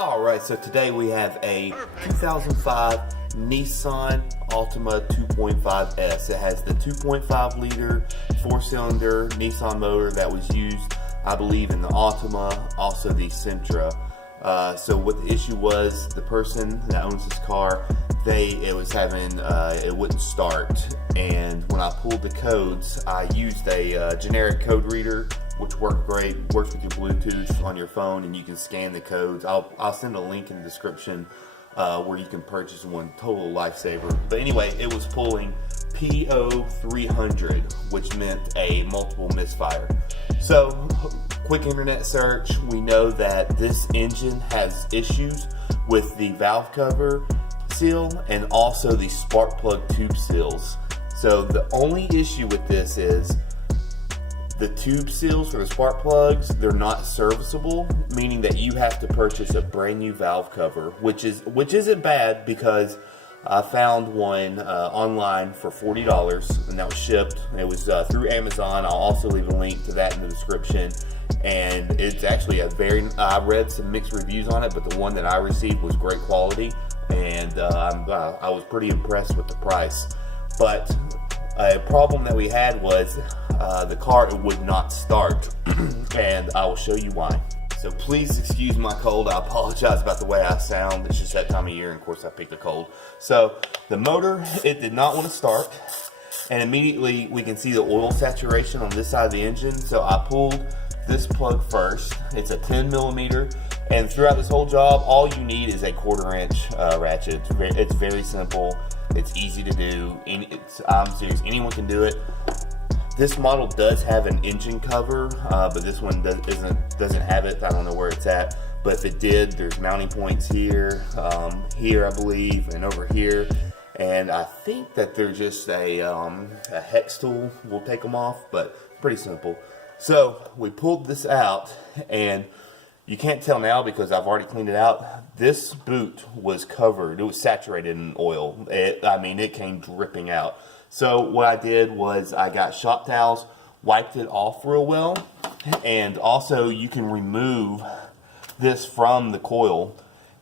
Alright, so today we have a 2005 Nissan Altima 2.5S. It has the 2.5 liter 4-cylinder Nissan motor that was used, I believe, in the Altima, also the Sentra. So what the issue was, the person that owns this car, it wouldn't start, and when I pulled the codes, I used a generic code reader, which worked great, works with your Bluetooth on your phone, and you can scan the codes. I'll send a link in the description where you can purchase one. Total lifesaver. But anyway, it was pulling qr25de, which meant a multiple misfire. So, quick internet search, we know that this engine has issues with the valve cover seal and also the spark plug tube seals. So the only issue with this is the tube seals for the spark plugs, they're not serviceable, meaning that you have to purchase a brand new valve cover, which isn't bad because I found one online for $40 and that was shipped. It was through Amazon. I'll also leave a link to that in the description. And it's actually I read some mixed reviews on it, but the one that I received was great quality, and I was pretty impressed with the price. But a problem that we had was the car would not start, and I will show you why. So please excuse my cold. I apologize about the way I sound. It's just that time of year, and of course I picked a cold. So the motor, it did not want to start, and immediately we can see the oil saturation on this side of the engine. So I pulled this plug first. It's a 10 millimeter, and throughout this whole job, all you need is a 1/4 inch ratchet. It's very simple. It's easy to do. I'm serious, anyone can do it. This model does have an engine cover, but this one doesn't have it. I don't know where it's at, but if it did, there's mounting points here, here I believe, and over here. And I think that they're just a hex tool will take them off, but pretty simple. So we pulled this out, and you can't tell now because I've already cleaned it out. This boot was covered. It was saturated in oil. It came dripping out. So what I did was I got shop towels, wiped it off real well, and also you can remove this from the coil.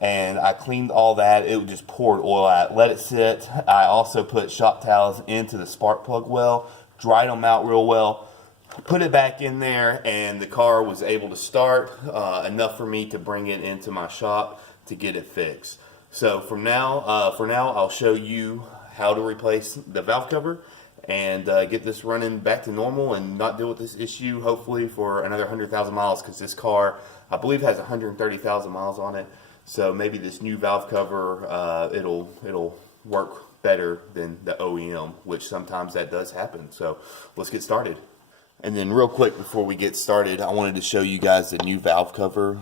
And I cleaned all that. It just poured oil out. Let it sit. I also put shop towels into the spark plug well, dried them out real well, put it back in there, and the car was able to start enough for me to bring it into my shop to get it fixed. So for now, I'll show you how to replace the valve cover and get this running back to normal and not deal with this issue, hopefully for another 100,000 miles, because this car, I believe, has 130,000 miles on it. So maybe this new valve cover, it'll work better than the OEM, which sometimes that does happen. So let's get started. And then real quick before we get started, I wanted to show you guys the new valve cover.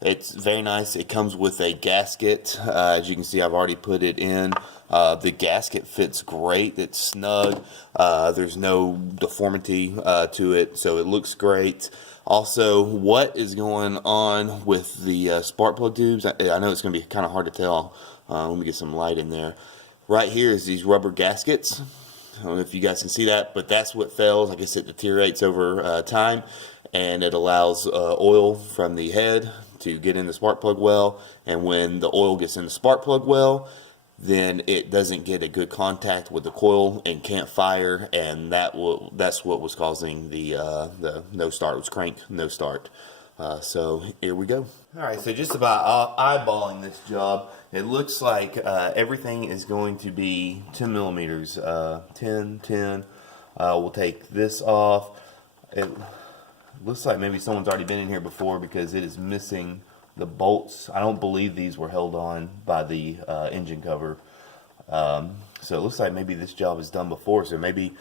It's very nice. It comes with a gasket. As you can see, I've already put it in. The gasket fits great. It's snug. There's no deformity to it, so it looks great. Also, what is going on with the spark plug tubes? I know it's going to be kind of hard to tell. Let me get some light in there. Right here is these rubber gaskets. I don't know if you guys can see that, but that's what fails. I guess it deteriorates over time, and it allows oil from the head to get in the spark plug well, and when the oil gets in the spark plug well, then it doesn't get a good contact with the coil and can't fire, and that's what was causing the no start. It was crank no start. So here we go. Alright, so just about eyeballing this job, it looks like everything is going to be 10 millimeters. 10. We'll take this off. It looks like maybe someone's already been in here before because it is missing the bolts. I don't believe these were held on by the engine cover. So it looks like maybe this job is done before. So maybe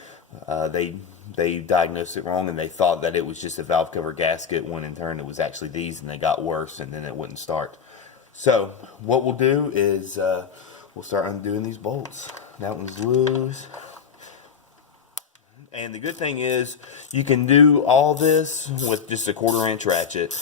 they diagnosed it wrong and they thought that it was just a valve cover gasket, when in turn it was actually these, and they got worse and then it wouldn't start. So what we'll do is we'll start undoing these bolts. That one's loose. And the good thing is you can do all this with just a 1/4 inch ratchet.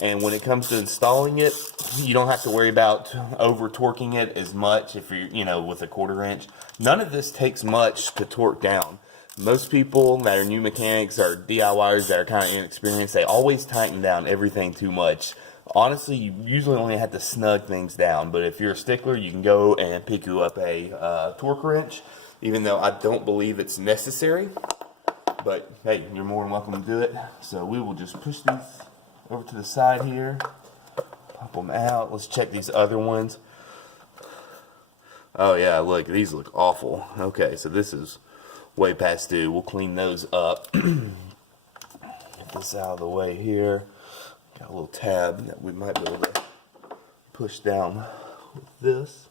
And when it comes to installing it, you don't have to worry about over torquing it as much if you're, with a 1/4 inch. None of this takes much to torque down. Most people that are new mechanics or DIYers that are kind of inexperienced, they always tighten down everything too much Honestly, you usually only have to snug things down, but if you're a stickler, you can go and pick you up a torque wrench, even though I don't believe it's necessary. But hey, you're more than welcome to do it. So we will just push these over to the side here, pop them out. Let's check these other ones. Oh yeah, look, these look awful. Okay, so this is way past due. We'll clean those up. Get this out of the way here. Got a little tab that we might be able to push down with this.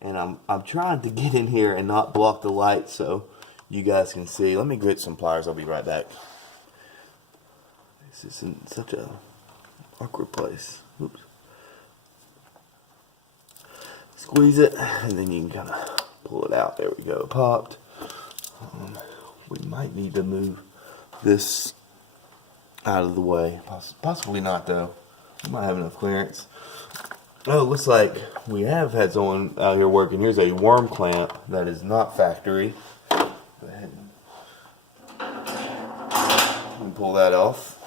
And I'm trying to get in here and not block the light so you guys can see. Let me get some pliers. I'll be right back. This is in such a awkward place. Oops. Squeeze it, and then you can kind of pull it out. There we go. Popped. We might need to move this out of the way. Possibly not, though. We might have enough clearance. Oh, it looks like we have had someone out here working. Here's a worm clamp that is not factory. Go ahead and pull that off.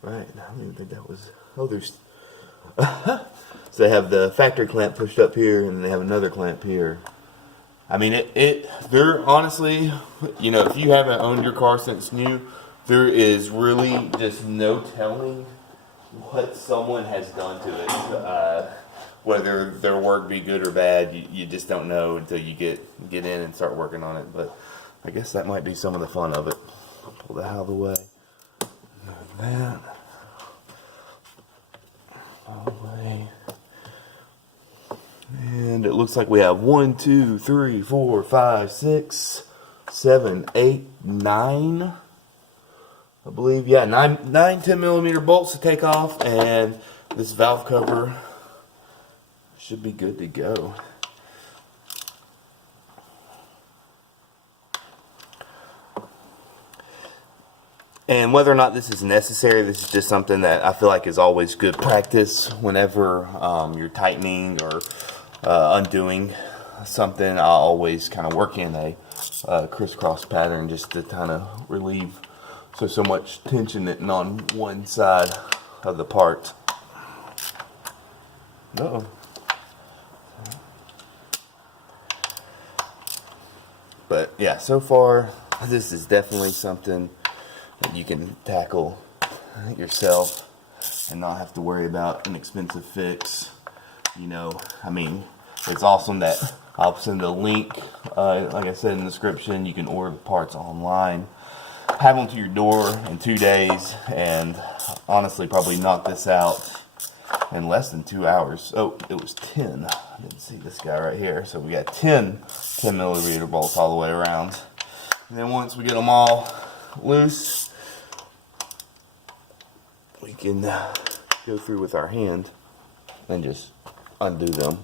Right, I don't even think that was. Oh, there's. So they have the factory clamp pushed up here, and they have another clamp here. I mean, they're honestly, you know, if you haven't owned your car since new, there is really just no telling what someone has done to it. Whether their work be good or bad, you just don't know until you get in and start working on it. But I guess that might be some of the fun of it. Pull that out of the way. Like that. All the way. And it looks like we have 1, 2, 3, 4, 5, 6, 7, 8, 9. I believe, yeah, 9 10mm bolts to take off, and this valve cover should be good to go. And whether or not this is necessary, this is just something that I feel like is always good practice whenever you're tightening or undoing something. I always kind of work in a crisscross pattern just to kind of relieve so much tension on one side of the part. Uh-oh. But yeah, so far this is definitely something that you can tackle yourself and not have to worry about an expensive fix. You know, I mean, it's awesome that I'll send a link, like I said in the description. You can order parts online, have them to your door in 2 days, and honestly probably knock this out in less than 2 hours. Oh, it was 10. I didn't see this guy right here. So we got 10 10mm bolts all the way around. And then once we get them all loose, we can go through with our hand and just undo them.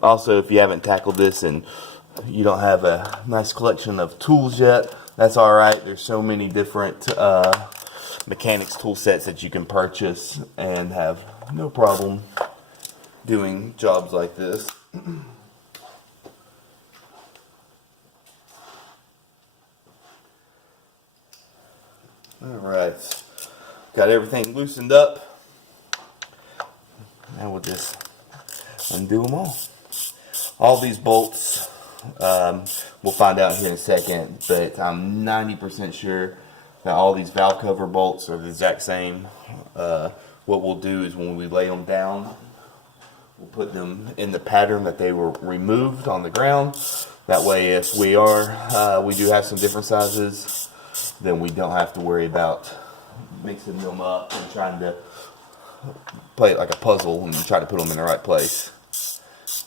Also, if you haven't tackled this and you don't have a nice collection of tools yet, that's alright. There's so many different mechanics tool sets that you can purchase and have no problem doing jobs like this. Alright, got everything loosened up. Now we'll just undo them all. All these bolts, we'll find out here in a second, but I'm 90% sure that all these valve cover bolts are the exact same. What we'll do is when we lay them down, we'll put them in the pattern that they were removed on the ground. That way, if we do have some different sizes, then we don't have to worry about mixing them up and trying to play it like a puzzle and try to put them in the right place.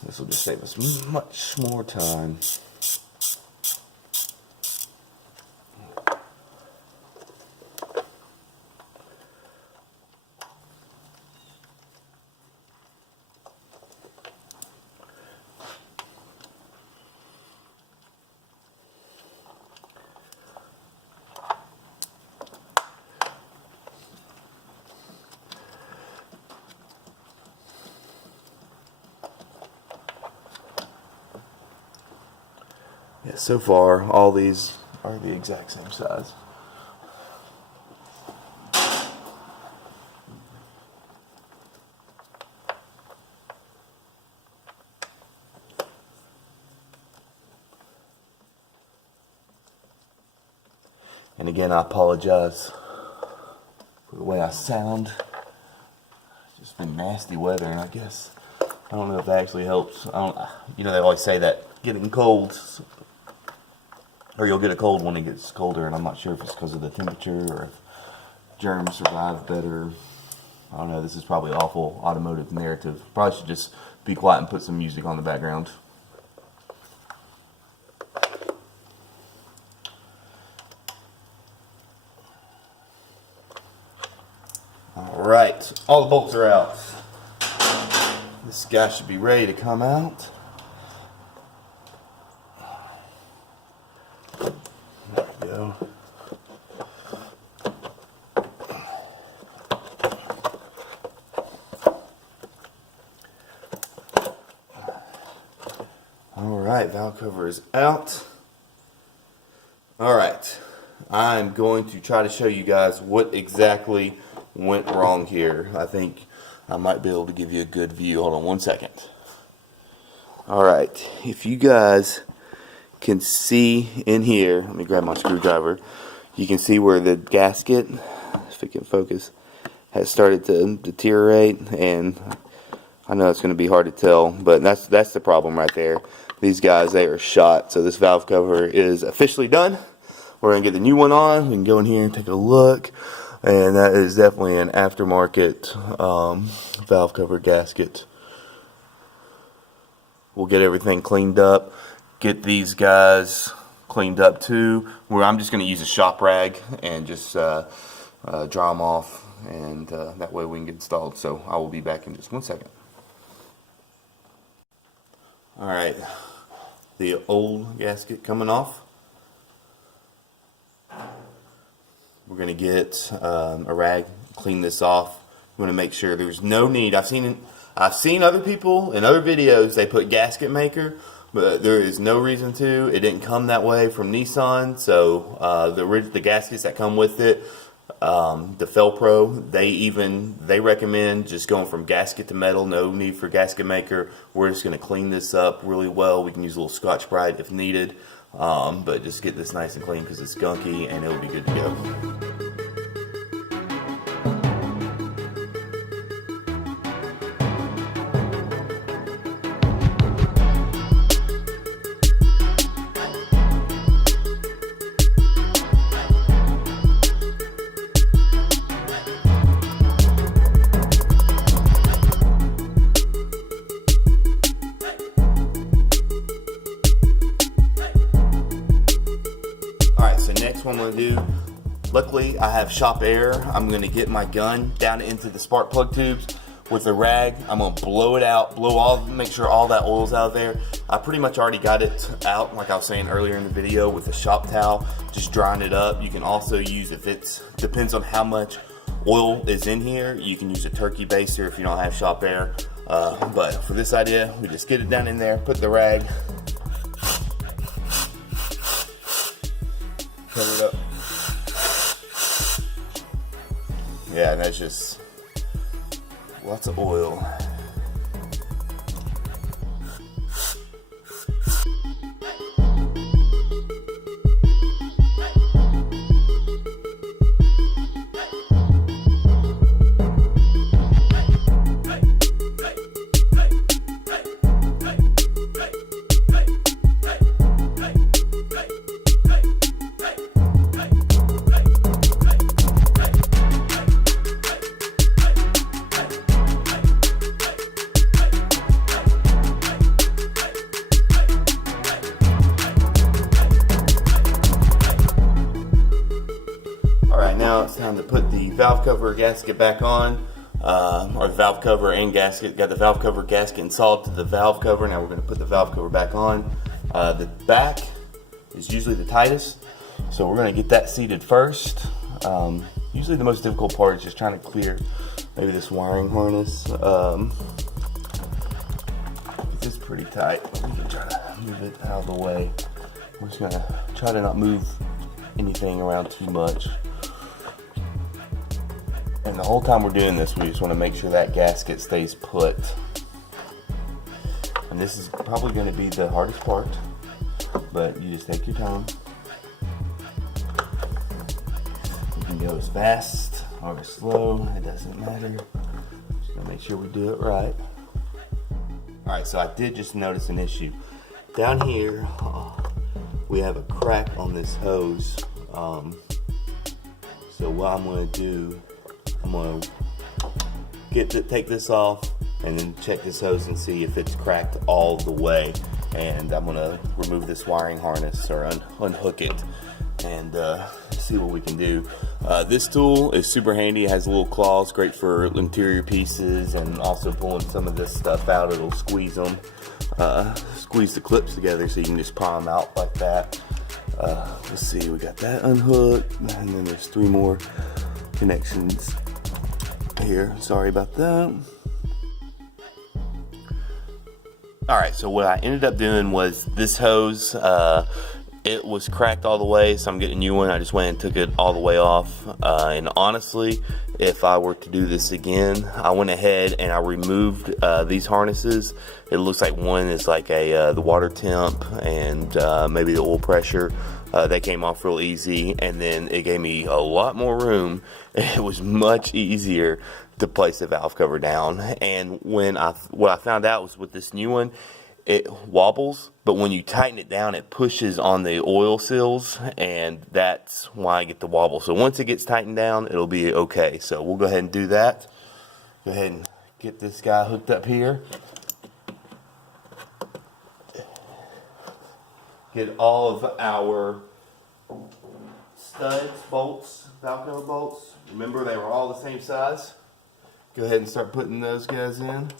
This will just save us much more time. Yeah, so far all these are the exact same size. And again, I apologize for the way I sound. It's just been nasty weather, and I guess I don't know if that actually helps. You know, they always say that getting cold, or you'll get a cold when it gets colder, and I'm not sure if it's because of the temperature or if germs survive better. I don't know. This is probably awful automotive narrative. Probably should just be quiet and put some music on the background. Alright, all the bolts are out. This guy should be ready to come out. There we go. Alright, valve cover is out. Alright, I'm going to try to show you guys what exactly went wrong here. I think I might be able to give you a good view. Hold on one second. Alright, if you guys can see in here, let me grab my screwdriver. You can see where the gasket, if it can focus, has started to deteriorate, and I know it's going to be hard to tell, but that's the problem right there. These guys, they are shot. So this valve cover is officially done. We're going to get the new one on. We can go in here and take a look. And that is definitely an aftermarket valve cover gasket. We'll get everything cleaned up, get these guys cleaned up too. Where I'm just going to use a shop rag and just dry them off, and that way we can get installed. So I will be back in just 1 second. Alright, the old gasket coming off. We're going to get a rag, clean this off. We want to make sure there's no need. I've seen other people in other videos, they put gasket maker, but there is no reason to. It didn't come that way from Nissan. So the gaskets that come with it, the Felpro, they recommend just going from gasket to metal. No need for gasket maker. We're just going to clean this up really well. We can use a little Scotch-Brite if needed. But just get this nice and clean because it's gunky, and it'll be good to go. Next one I'm going to do, luckily I have shop air. I'm going to get my gun down into the spark plug tubes with a rag. I'm going to blow it out, make sure all that oil's out of there. I pretty much already got it out, like I was saying earlier in the video, with a shop towel, just drying it up. You can also use, depends on how much oil is in here, you can use a turkey baster if you don't have shop air. But for this idea, we just get it down in there, put the rag, cover it up. Yeah, that's just lots of oil. Now it's time to put the valve cover gasket back on, or the valve cover and gasket. Got the valve cover gasket installed to the valve cover. Now we're going to put the valve cover back on. The back is usually the tightest, so we're going to get that seated first. Usually the most difficult part is just trying to clear maybe this wiring harness. It's pretty tight, but we can try to move it out of the way. I'm just gonna try to not move anything around too much. And the whole time we're doing this, we just want to make sure that gasket stays put. And this is probably going to be the hardest part, but you just take your time. You can go as fast or as slow, it doesn't matter. Just gonna make sure we do it right. Alright, so I did just notice an issue. Down here, we have a crack on this hose. So what I'm going to do, I'm going to take this off and then check this hose and see if it's cracked all the way. And I'm going to remove this wiring harness or unhook it and see what we can do. This tool is super handy. It has little claws, great for interior pieces, and also pulling some of this stuff out. It'll squeeze them, squeeze the clips together so you can just pry them out like that. Let's see, we got that unhooked, and then there's 3 more connections here. Sorry about that. Alright, so what I ended up doing was this hose, it was cracked all the way, so I'm getting a new one. I just went and took it all the way off. And honestly, if I were to do this again, I went ahead and I removed these harnesses. It looks like one is like the water temp and maybe the oil pressure. They came off real easy, and then it gave me a lot more room. It was much easier to place the valve cover down. And what I found out was with this new one, it wobbles, but when you tighten it down, it pushes on the oil seals, and that's why I get the wobble. So once it gets tightened down, it'll be okay. So we'll go ahead and do that. Go ahead and get this guy hooked up here. Get all of our studs, bolts, valve cover bolts. Remember, they were all the same size. Go ahead and start putting those guys in.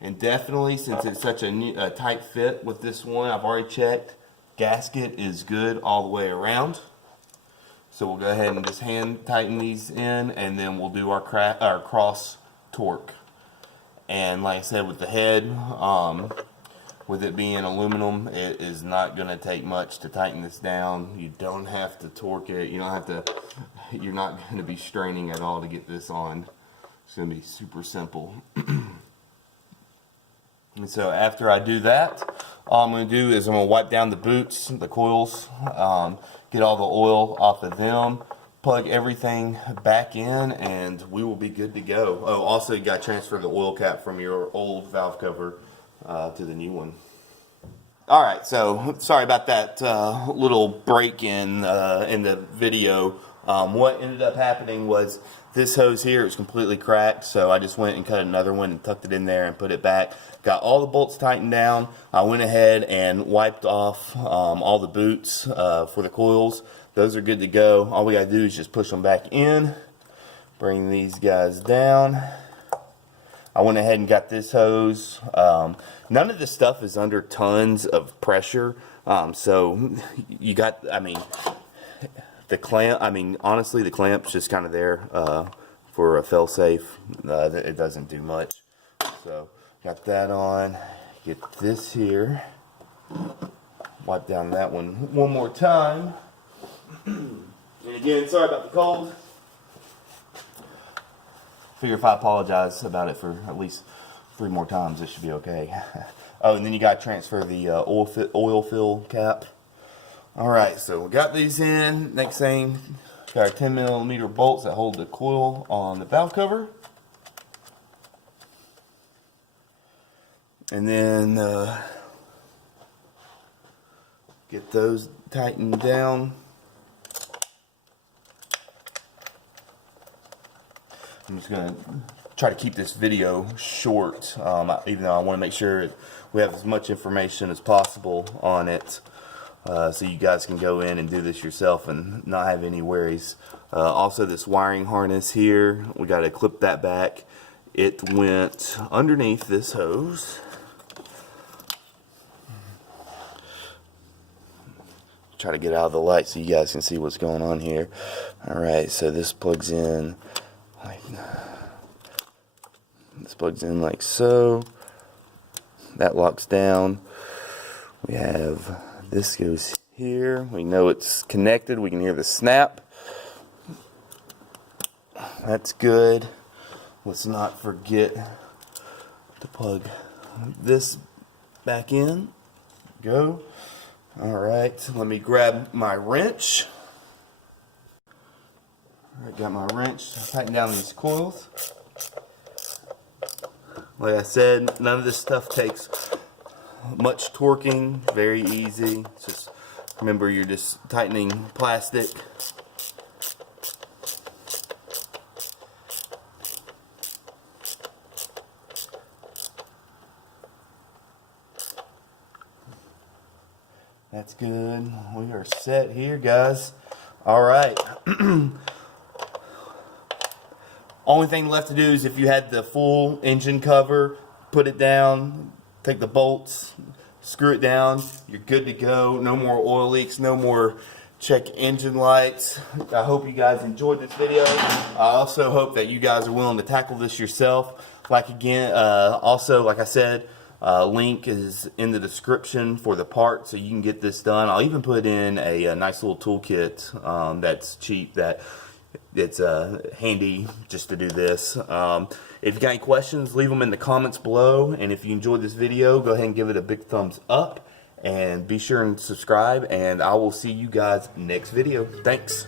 And definitely, since it's such a tight fit with this one, I've already checked, gasket is good all the way around. So we'll go ahead and just hand tighten these in, and then we'll do our cross torque. And like I said, with the head, with it being aluminum, it is not going to take much to tighten this down. You don't have to torque it. You don't have to. You're not going to be straining at all to get this on. It's going to be super simple. And so after I do that, all I'm going to do is I'm going to wipe down the boots, the coils, get all the oil off of them, plug everything back in, and we will be good to go. Oh, also you got to transfer the oil cap from your old valve cover to the new one. Alright, so sorry about that little break in the video. What ended up happening was this hose here is completely cracked, so I just went and cut another one and tucked it in there and put it back. Got all the bolts tightened down. I went ahead and wiped off all the boots for the coils. Those are good to go. All we gotta do is just push them back in, bring these guys down. I went ahead and got this hose. None of this stuff is under tons of pressure, so you got, I mean, the clamp, honestly, the clamp's just kind of there for a fail-safe. It doesn't do much. So, got that on. Get this here. Wipe down that one more time. And again, sorry about the cold. Figure if I apologize about it for at least 3 more times, it should be okay. Oh, and then you got to transfer the oil fill cap. Alright, so we got these in. Next thing, got our 10mm bolts that hold the coil on the valve cover. And then get those tightened down. I'm just going to try to keep this video short, even though I want to make sure we have as much information as possible on it. So you guys can go in and do this yourself and not have any worries. Also, this wiring harness here, we got to clip that back. It went underneath this hose. Try to get out of the light so you guys can see what's going on here. Alright, so this plugs in like so. That locks down. We have, this goes here. We know it's connected. We can hear the snap. That's good. Let's not forget to plug this back in. Go. Alright, let me grab my wrench. Alright, got my wrench. Tighten down these coils. Like I said, none of this stuff takes much torquing. Very easy. It's just, remember, you're just tightening plastic. That's good. We are set here, guys. Alright. Only thing left to do is, if you had the full engine cover, put it down, take the bolts, screw it down, you're good to go. No more oil leaks, no more check engine lights. I hope you guys enjoyed this video. I also hope that you guys are willing to tackle this yourself. Like I said, link is in the description for the part, so you can get this done. I'll even put in a nice little toolkit that's cheap, that it's handy just to do this. If you got any questions, leave them in the comments below. And if you enjoyed this video, go ahead and give it a big thumbs up. And be sure and subscribe. And I will see you guys next video. Thanks.